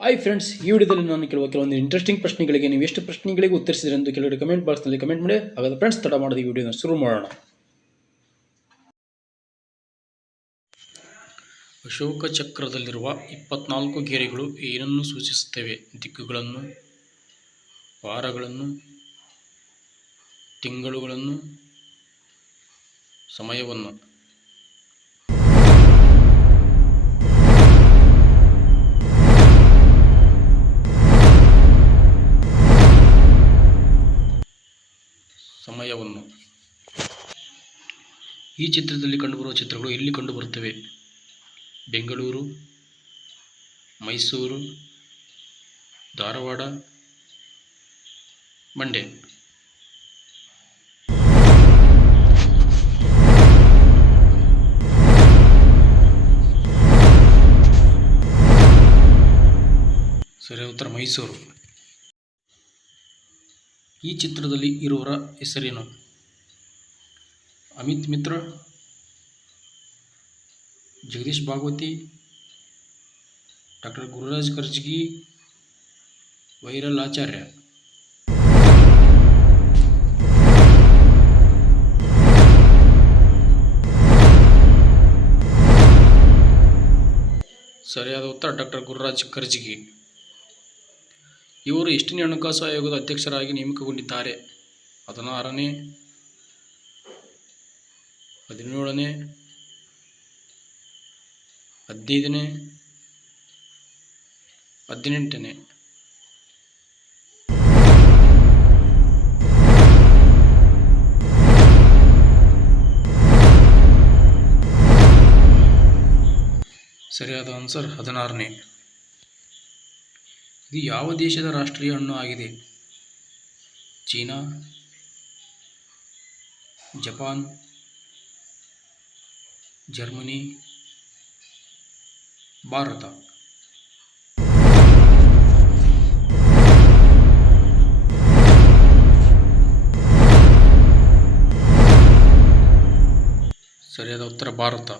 Hi friends, ಈ ವಿಡಿಯೋದಲ್ಲಿ ನಾನು ಕೆಲವೊಂದು ಇಂಟ್ರೆಸ್ಟಿಂಗ್ ಪ್ರಶ್ನೆಗಳಿಗೆ ನೀವು ಎಷ್ಟು ಪ್ರಶ್ನೆಗಳಿಗೆ ಉತ್ತರಿಸಿದ್ರೆ ಎಂದು ಕೆಲವರು ಕಮೆಂಟ್ ಬಾಕ್ಸ್ನಲ್ಲಿ ಕಮೆಂಟ್ ಮಾಡಿ. ಹಾಗಾದ್ರೆ ಫ್ರೆಂಡ್ಸ್, ತಡ ಮಾಡದ ಈ ವಿಡಿಯೋನ ಶುರು ಮಾಡೋಣ. ಅಶೋಕ ಚಕ್ರದಲ್ಲಿರುವ 24 ಗೆರೆಗಳು ಏನನ್ನು ಸೂಚಿಸುತ್ತವೆ? ದಿಕ್ಕುಗಳನ್ನು, ವಾರಗಳನ್ನು, ತಿಂಗಳುಗಳನ್ನು, ಸಮಯವನ್ನು. ಸಮಯವನ್ನು. ಈ ಚಿತ್ರದಲ್ಲಿ ಕಂಡುಬರುವ ಚಿತ್ರಗಳು ಎಲ್ಲಿ ಕಂಡುಬರುತ್ತವೆ? ಬೆಂಗಳೂರು, ಮೈಸೂರು, ಧಾರವಾಡ, ಮಂಡ್ಯ. ಸರಿಯಾದ ಉತ್ತರ ಮೈಸೂರು. ಈ ಚಿತ್ರದಲ್ಲಿ ಇರುವವರ ಹೆಸರೇನು? ಅಮಿತ್ ಮಿತ್ರ, ಜಗದೀಶ್ ಭಾಗವತಿ, ಡಾಕ್ಟರ್ ಗುರುರಾಜ್ ಕರ್ಜಗಿ, ವೈರಲ್ ಆಚಾರ್ಯ. ಸರಿಯಾದ ಉತ್ತರ ಡಾಕ್ಟರ್ ಗುರುರಾಜ್ ಕರ್ಜಗಿ. ಇವರು ಎಷ್ಟನೇ ಹಣಕಾಸು ಆಯೋಗದ ಅಧ್ಯಕ್ಷರಾಗಿ ನೇಮಕಗೊಂಡಿದ್ದಾರೆ? 16ನೇ, 17ನೇ, 15ನೇ, 18ನೇ. ಸರಿಯಾದ ಆನ್ಸರ್ 16ನೇ. ಇದು ಯಾವ ದೇಶದ ರಾಷ್ಟ್ರೀಯ ಹಣ್ಣು ಆಗಿದೆ? China, Japan, Germany, Bharat. ಸರಿಯಾದ ಉತ್ತರ ಭಾರತ.